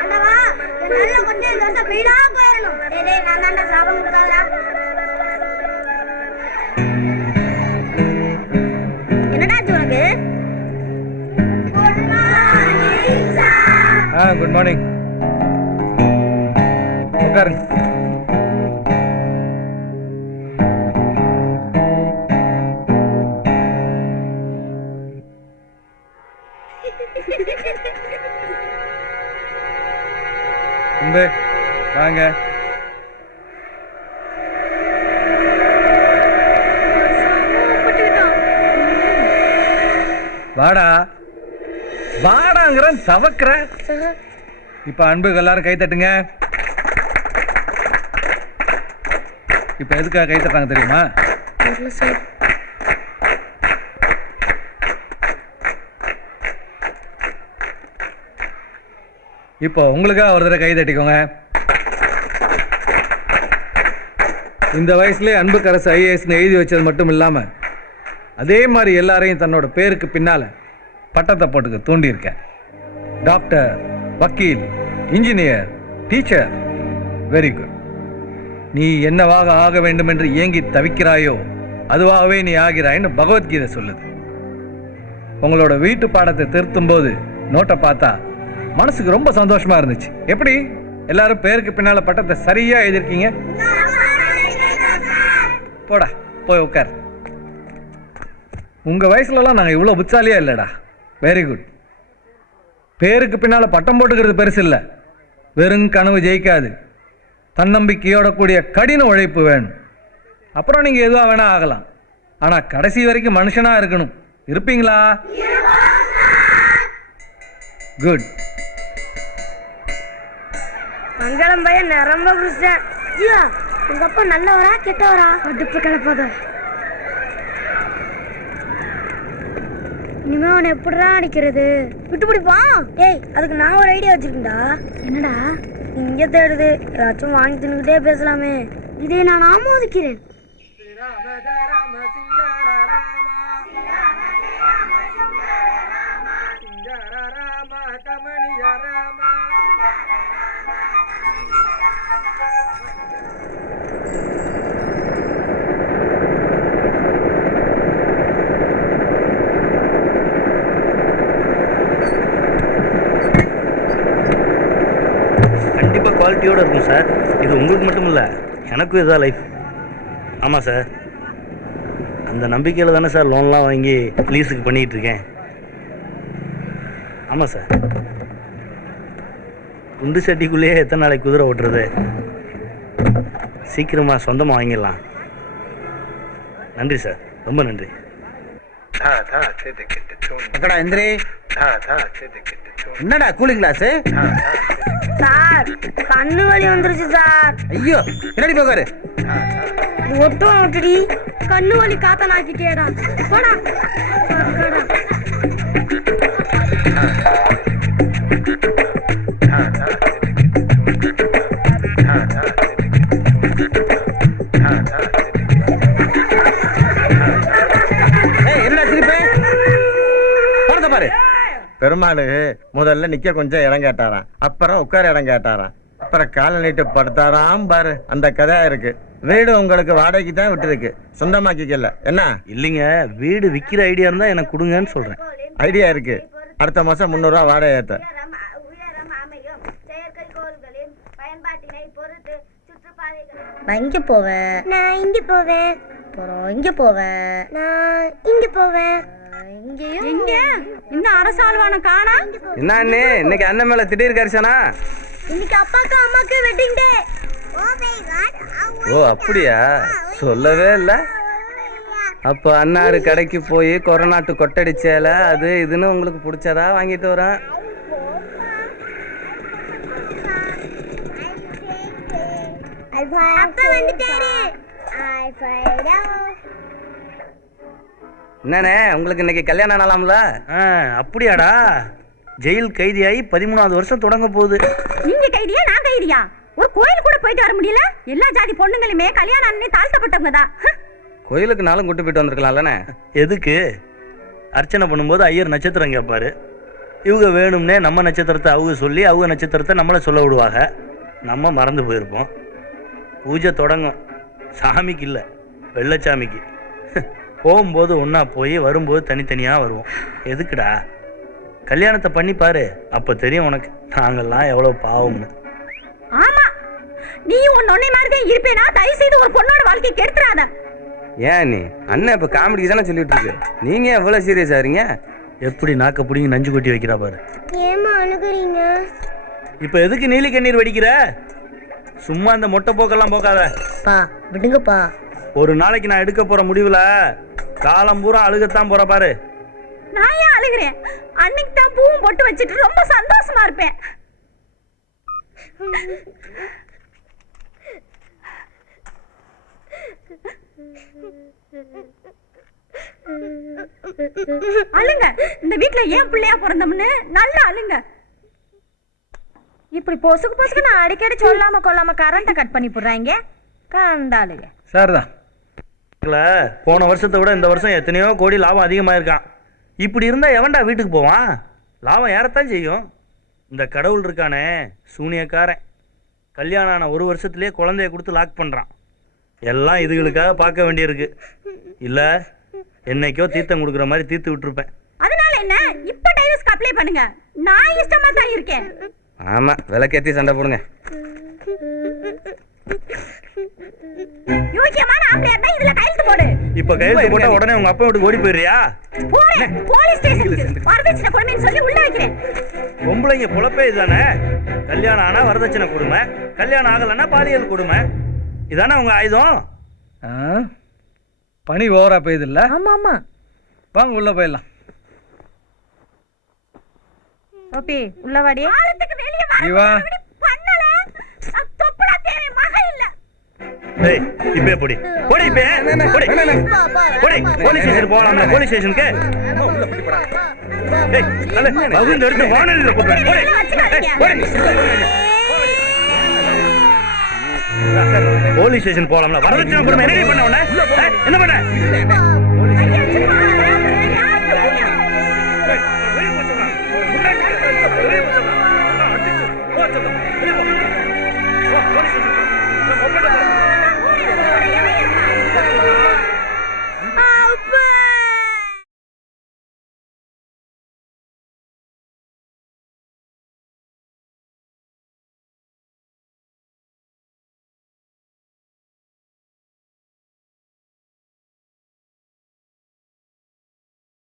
ஆண்டவா நல்ல கொஞ்சம் இந்த வருஷம் வீடா போயிரணும். டேய் நான் தான்டா சாபம் கொடுக்காதடா. என்னடா உனக்கு? Good morning. உட்காருங்க. வாங்க. வாடா வாடாங்கிற தவக்குற. இப்ப அன்புக்கு எல்லாரும் கை தட்டுங்க. இப்ப எதுக்காக கை தட்டாங்க தெரியுமா? இப்போ உங்களுக்காக ஒரு தடவை கை தட்டிக்கோங்க. இந்த வயசுலேயே அன்புக்கரசு ஐஏஎஸ்னு எழுதி வச்சது மட்டும் இல்லாமல் அதே மாதிரி எல்லாரையும் தன்னோட பேருக்கு பின்னால் பட்டத்தை போட்டுக்க தூண்டியிருக்கேன். டாக்டர், வக்கீல், இன்ஜினியர், டீச்சர். Very good. நீ என்னவாக ஆக வேண்டும் என்று ஏங்கி தவிக்கிறாயோ அதுவாகவே நீ ஆகிறாய்ன்னு பகவத்கீதை சொல்லுது. உங்களோட வீட்டு பாடத்தை திருத்தும் போது நோட்டை பார்த்தா மனசுக்கு ரொம்ப சந்தோஷமா இருந்துச்சு. எப்படி எல்லாரும் பேருக்கு பின்னால பட்டத்தை சரியா எழுதிருக்கீங்க? போடா போய் உட்கார். உங்க வயசுலலாம் நாங்கள் இவ்வளோ புத்தாலியா இல்லைடா. Very good. பேருக்கு பின்னால பட்டம் போட்டுக்கிறது பெருசு இல்லை. வெறும் கனவு ஜெயிக்காது. தன்னம்பிக்கையோட கூடிய கடின உழைப்பு வேணும். அப்புறம் நீங்க எதுவா வேணா ஆகலாம். ஆனா கடைசி வரைக்கும் மனுஷனா இருக்கணும். இருப்பீங்களா? குட். மங்களம் பையன் ரொம்ப புடிச்சேன். ஜீவா, உங்க அப்பா நல்லவரா கெட்டவரா? அடுப்பு கிளப்பாத. இனிமே அவனை எப்படிடா அடிக்கிறது? விட்டு பிடிப்பா. ஏய், அதுக்கு நான் ஒரு ஐடியா வச்சிருக்கேன்டா. என்னடா? இங்க தேடுது. ஏதாச்சும் வாங்கி தின்னுக்கிட்டே பேசலாமே. இதை நான் ஆமோதிக்கிறேன். கண்டிப்பாக குவாலிட்டியோடு இருக்கும் சார். இது உங்களுக்கு மட்டும் இல்லை, எனக்கும் இதுதான் லைஃப். ஆமாம் சார், அந்த நம்பிக்கையில் தானே சார் லோன்லாம் வாங்கி லீஸுக்கு பண்ணிக்கிட்டு இருக்கேன். ஆமாம் சார், குண்டு சட்டிக்குள்ளேயே எத்தனை நாளைக்கு குதிரை ஓட்டுறது? சீக்கிரமாக சொந்தமாக வாங்கிடலாம். நன்றி சார், ரொம்ப நன்றி. என்னடா கூலிங் கிளாஸ்? சார், கண்ணு வலி வந்துருச்சு சார். ஐயோ, என்னடி போகாரு? ஒட்டும் ஒட்டுடி. கண்ணு வலி காத்த நாக்கிட்டேடா. போடா. என்னடா திருப்பி பணத்தை பாரு. பெருமாள் முதல்ல நிக்க கொஞ்சம் இடம் கேட்டாராம், அப்புறம் உட்கார இடம் கேட்டாராம், அப்புறம் காலை நீட்டு படுத்தாராம். பாரு, அந்த கதை இருக்கு. வீடு உங்களுக்கு வாடகைக்கு தான் விட்டுருக்கு, சொந்தமாக்கிக்கல. என்ன? இல்லைங்க, வீடு விற்கிற ஐடியா இருந்தால் எனக்கு கொடுங்கன்னு சொல்கிறேன். ஐடியா இருக்கு. அடுத்த மாதம் 300 ரூபா வாடகை ஏற்ற. நான் இங்க போவேன். நான் இங்க போவேன். அப்புறம் இங்க போவேன். நான் இங்க போவேன். இங்க இந்த அரசாழ்வான காணா. என்ன இன்னைக்கு அண்ணன் மேல திடீர் கரிசனா? இன்னைக்கு அப்பாக்கு அம்மாக்கு வெட்டிங் டே. ஓ அப்படியா? சொல்லவே இல்லை. அப்போ அண்ணாரு கடைக்கு போய் கொரோனாட்டு கொட்டடிச்சேல அது இதுன்னு உங்களுக்கு பிடிச்சதா வாங்கிட்டு வரேன். என்னண்ணே, உங்களுக்கு இன்னைக்கு கல்யாணம் ஆனாலாம்ல? அப்படியாடா? ஜெயில் கைதியாகி 13வது வருஷம் தொடங்க போகுது. நீங்க கைதியா நான் கைதியா? ஒரு கோயில் கூட போயிட்டு வர முடியல. எல்லா ஜாதி பொண்ணுங்களுமே கல்யாணம் அண்ணே தாழ்த்தப்பட்டவங்க தான். கோயிலுக்கு நாளும் கூட்டு போயிட்டு வந்திருக்கலாம்லண்ணே. எதுக்கு? அர்ச்சனை பண்ணும்போது ஐயர் நட்சத்திரம் கேட்பாரு. இவங்க வேணும்னே நம்ம நட்சத்திரத்தை அவங்க சொல்லி அவங்க நட்சத்திரத்தை நம்மளை சொல்ல விடுவாங்க. நம்ம மறந்து போயிருப்போம். பூஜை தொடங்கும். சாமிக்கு இல்லை, வெள்ளச்சாமிக்கு. போகும்போது ஒன்றா போய் வரும்போது தனித்தனியாக வருவோம். எதுக்குடா? கல்யாணத்தை பண்ணி பாரு, அப்போ தெரியும் உனக்கு நாங்கள்லாம் எவ்வளோ பாவம்னு. ஆமா, நீ ஒன்னொன்னே மாதிரி தான் இருப்பேனா? தயவு செய்து ஒரு பொண்ணோட வாழ்க்கையை கெடுத்துறாத. ஏன் நீ அண்ணன் இப்போ காமெடி தானே சொல்லிட்டு இருக்கு, நீங்க எவ்வளோ சீரியஸா இருங்க? எப்படி நாக்க பிடிங்கி நஞ்சு கொட்டி வைக்கிறா பாரு. ஏமா அழுகுறீங்க? இப்போ எதுக்கு நீலி கண்ணீர் வடிக்கிற? சும்மா இந்த மொட்டை போக்கெல்லாம் போக்காத. பா விடுங்கப்பா. ஒரு நாளைக்கு நான் எடுக்க போற முடிவுல காலம் பூரா அழுகத்தான் போற பாரு. நான் ஏன் அழுகிறேன்? அன்னைக்கு தான் பூவும் போட்டு வச்சுட்டு ரொம்ப சந்தோஷமா இருப்பேன். அழுங்க. இந்த வீட்ல ஏன் பிள்ளையா பிறந்தோம்னு நல்லா அழுங்க. இப்படி பொசுக்கு பொசுக்கு நான் அடிக்கடி சொல்லாம கொள்ளாம கரண்ட்டை கட் பண்ணி போடுறாங்க. கண்டாளுங்க சார் தான். போன வருஷத்தை விட இந்த வருஷம் எத்தனையோ கோடி லாபம் அதிகமாயிருக்கான். இப்படி இருந்தா எவன்டா வீட்டுக்கு போவான்? லாபம் ஏறத்தான் செய்யும். இந்த கடவுள் இருக்கானே சூனியக்காரன், கல்யாணம் ஆன ஒரு வருஷத்துலேயே குழந்தைய கொடுத்து லாக் பண்ணுறான். எல்லாம் இதுகளுக்காக பார்க்க வேண்டியிருக்கு. இல்லை என்னைக்கோ தீர்த்தம் கொடுக்குற மாதிரி தீர்த்து விட்டுருப்பேன். அதனால என்ன? இப்ப டைவர்ஸ்க்கு அப்ளை பண்ணுங்க. நான் இஷ்டமா தான் இருக்கேன். ஆமா, விளக்கேத்தி சண்டை போடுங்க. யோக்கியமான ஆம்பளையா இருந்தா இதுல கையெழுத்து போடு. இப்ப கையெழுத்து போட்டா உடனே உங்க அப்பா வீட்டுக்கு ஓடி போயிடுறியா? போறேன் போலீஸ் ஸ்டேஷனுக்கு. வரதட்சணை கொடுமைன்னு சொல்லி உள்ள வைக்கிறேன். பொம்பளைங்க பொழப்பே இதுதானே. கல்யாணம் ஆனா வரதட்சணை கொடுமை, கல்யாணம் ஆகலைன்னா பாலியல் கொடுமை. இதானே உங்க ஆயுதம். பனி ஓவரா பெய்யுது இல்ல? ஆமா ஆமா. வாங்க உள்ள போயிடலாம். ஓபி உள்ள வாடி. ஆளத்துக்கு வெளிய இவா. வர பண்ணல. தொப்படா தேவை மக இல்ல. டேய் இப்பே போடி போடி இப்பே போடி போடி போலீஸ் ஸ்டேஷன் போலாம். போலீஸ் ஸ்டேஷனுக்கு டேய் அல்ல பகுந்து எடுத்து வானலில போடு போடி போலீஸ் ஸ்டேஷன் போலாம்ல. வரதட்சணை கொடுமை என்ன பண்ண உடனே என்ன பண்ண?